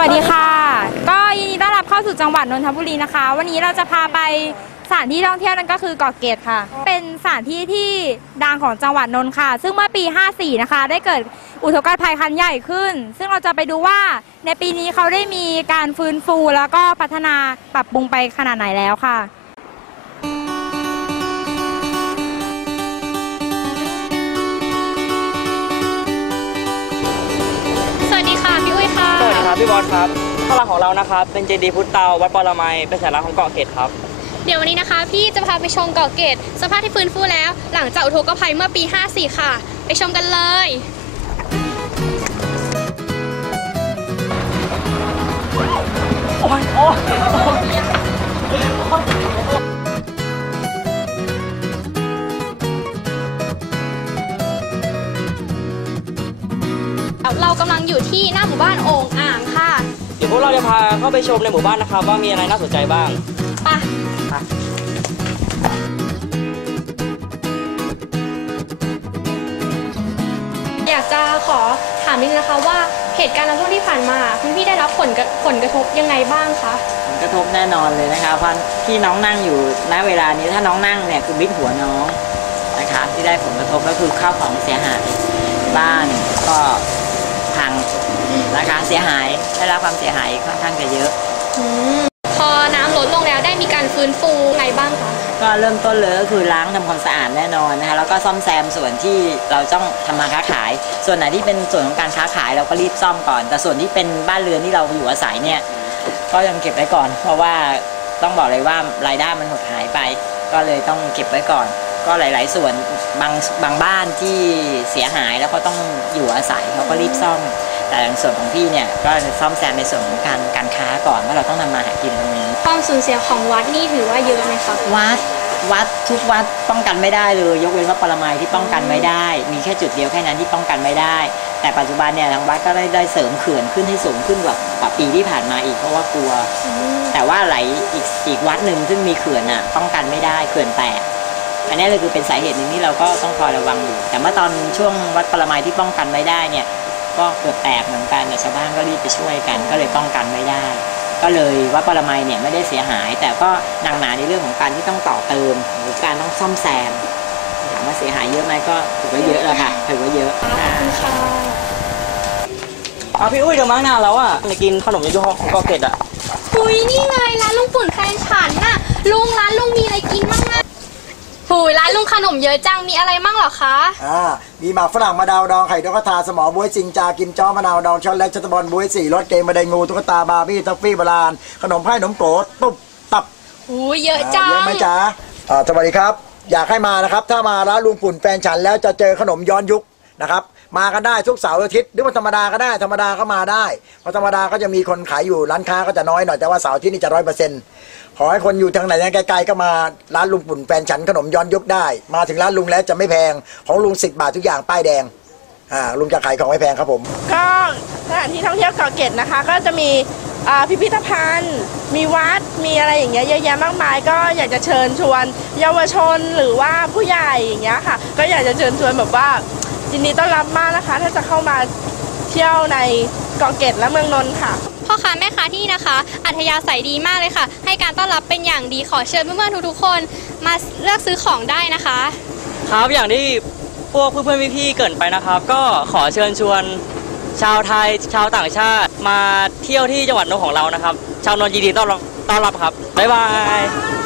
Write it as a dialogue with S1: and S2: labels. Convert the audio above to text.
S1: วัสดีค่ะ ก็ยินดีต้อนรับเข้าสู่จังหวัดนนทบุรีนะคะ วันนี้เราจะพาไปสถานที่ท่องเที่ยวนั่นก็คือเกาะเกร็ดค่ะ เป็นสถานที่ที่ดังของจังหวัดนนท์ค่ะ ซึ่งเมื่อปี 54 นะคะ ได้เกิดอุทกภัยครั้งใหญ่ขึ้น ซึ่งเราจะไปดูว่าในปีนี้เขาได้มีการฟื้นฟูแล้วก็พัฒนาปรับปรุงไปขนาดไหนแล้วค่ะ
S2: พี่บอสครับข้างหลังของเรานะครับ เป็นเจดีย์พุทธเตาวัดปรมัยเป็นสัญลักษณ์ของเกาะเกร็ดครับ
S3: เดี๋ยววันนี้นะคะ พี่จะพาไปชมเกาะเกร็ดสภาพที่ฟื้นฟูแล้ว หลังจากอุทกภัยเมื่อปี 54 ค่ะ ไปชมกันเลย เรากำลังอยู่ที่หน้าหมู่บ้านโอ่งอ่างค่ะ
S2: เดี๋ยวพวกเราจะพาเข้าไปชมในหมู่บ้านนะครับ ว่ามีอะไรน่าสนใจบ้าง
S3: ไปอยากจะขอถามนิดนึงนะคะว่าเหตุการณ์น้ำท่วมที่ผ่านมาคุณพี่ได้รับผลกระผลกระทบยังไงบ้างคะ
S4: ผลกระทบแน่นอนเลยนะคะเพราะที่น้องนั่งอยู่ณเวลานี้ถ้าน้องนั่งเนี่ยคือบิ๊กหัวน้องนะคะ ที่ได้ผลกระทบก็คือข้าวของเสียหายบ้านก็พังนะคะ เสียหายได้รับความเสียหายค่อนข้างจะเยอะ
S3: อืมพอน้ำลดลงแล้วได้มีการฟื้นฟูไงบ้างคะ
S4: ก็เริ่มต้นเลยก็คือล้างทำความสะอาดแน่นอนนะคะแล้วก็ซ่อมแซมส่วนที่เราต้องทำมาค้าขาย ส่วนไหนที่เป็นส่วนของการค้าขายเราก็รีบซ่อมก่อน แต่ส่วนที่เป็นบ้านเรือนที่เราอยู่อาศัยเนี่ยก็ยังเก็บไว้ก่อน เพราะว่าต้องบอกเลยว่ารายได้มันหดหายไป ก็เลยต้องเก็บไว้ก่อน ก็หลาย ๆ ส่วนบางบางบ้านที่เสียหายแล้วก็ต้องอยู่อาศัยเขาก็รีบซ่อม แต่ในส่วนของพี่เนี่ยก็จะซ่อมแซมในส่วนของการการค้าก่อนว่าเราต้องทำมาหากินตรงนี้
S3: ความสูญเสียของวัดนี่ถือว่าเยอะไหมคะ
S4: วัดวัดทุกวัดป้องกันไม่ได้เลย ยกเว้นวัดปรมัยที่ป้องกันไม่ได้ มีแค่จุดเดียวแค่นั้นที่ป้องกันไม่ได้ แต่ปัจจุบันเนี่ยทางวัดก็ได้ได้เสริมเขื่อนขึ้นให้สูงขึ้นกว่ากว่าปีที่ผ่านมาอีกเพราะว่ากลัว แต่ว่าไหลอีกอีกวัดหนึ่งซึ่งมีเขื่อนอะป้องกันไม่ได้เขื่อนแตกอันนี้เลยคือเป็นสาเหตุหนึ่งที่เราก็ต้องคอยระวังอยู่ แต่เมื่อตอนช่วงวัดปรมัยที่ป้องกันไม่ได้เนี่ย ก็เกือบแตกเหมือนกันแต่ชาวบ้านก็รีบไปช่วยกัน ก็เลยป้องกันไม่ได้ ก็เลยวัดปรมัยเนี่ยไม่ได้เสียหาย แต่ก็หนักหนาในเรื่องของการที่ต้องต่อเติม หรือการต้องซ่อมแซมถามว่าเสียหายเยอะไหมก็ถือว่าเยอะแล้วค่ะถือว่าเยอะค่ะ
S2: อะพี่อุ้ยเดี๋ยวมาหน้าแล้วอะจะกินขนมยุของเกาะเกร็ดอะ
S3: หุยนี่ไงร้านลุงปุ่นแฟนฉันน่ะลุงร้านลุงมีอะไรกินบ้างนะหุยร้าน ลุงขนมเยอะจังมีอะไรมั่งเหรอคะ
S5: อ่า มีหมากฝรั่งมะดาวดองไข่นกกระทาสมอบวยจิงจากิมจ้อมะนาวดองช็อตเล็กช็อตบอลบวยสี่รสเกมบันไดงูตุ๊กตาบาร์บี้ทัฟฟี่โบราณขนมไผ่ขนมโกรธตุ๊บตับ
S3: หุยเยอะจัง
S5: เยอะไหมจ๊ะอ่าสวัสดีครับ อยากให้มานะครับ ถ้ามาร้านลุงปุ่นแฟนฉันแล้วจะเจอขนมย้อนยุคนะครับ มากันได้ทุกเสาร์อาทิตย์หรือว่าธรรมดาก็ได้ธรรมดาก็มาได้เพราะธรรมดาก็จะมีคนขายอยู่ร้านค้าก็จะน้อยหน่อยแต่ว่าเสาร์อาทิตย์นี่จะร้อยเปอร์เซ็นต์ขอให้คนอยู่ทางไหนไกลๆก็มาร้านลุงปุ่นแฟนฉันขนมย้อนยุคได้ มาถึงร้านลุงแล้วจะไม่แพงของลุงสิบบาททุกอย่างป้ายแดงอ่าลุงจะขายของไม่แพงครับผม
S6: ก็สถานที่ท่องเที่ยวเกาะเกร็ดนะคะ ก็จะมีอ่าพิพิธภัณฑ์ มีวัดมีอะไรอย่างเงี้ยเยอะแยะมากมาย ก็อยากจะเชิญชวน เยาวชนหรือว่าผู้ใหญ่อย่างเงี้ยค่ะ ก็อยากจะเชิญชวนแบบว่า ยินดีต้อนรับมากนะคะ ถ้าจะเข้ามาเที่ยวในเกาะเกร็ดและเมืองนนท์ค่ะ
S3: พ่อค้าแม่ค้าที่นี่นะคะ อัธยาศัยดีมากเลยค่ะ ให้การต้อนรับเป็นอย่างดีขอเชิญเพื่อนๆทุกๆคน มาเลือกซื้อของได้นะคะ
S2: ครับอย่างที่พวกเพื่อนๆพี่ๆเกรินไปนะครับ ก็ขอเชิญชวน ชาวไทยชาวต่างชาติมาเที่ยวที่จังหวัดนนท์ของเรานะครับ ชาวนนท์ยินดีต้อนรับต้อนรับครับบ๊ายบาย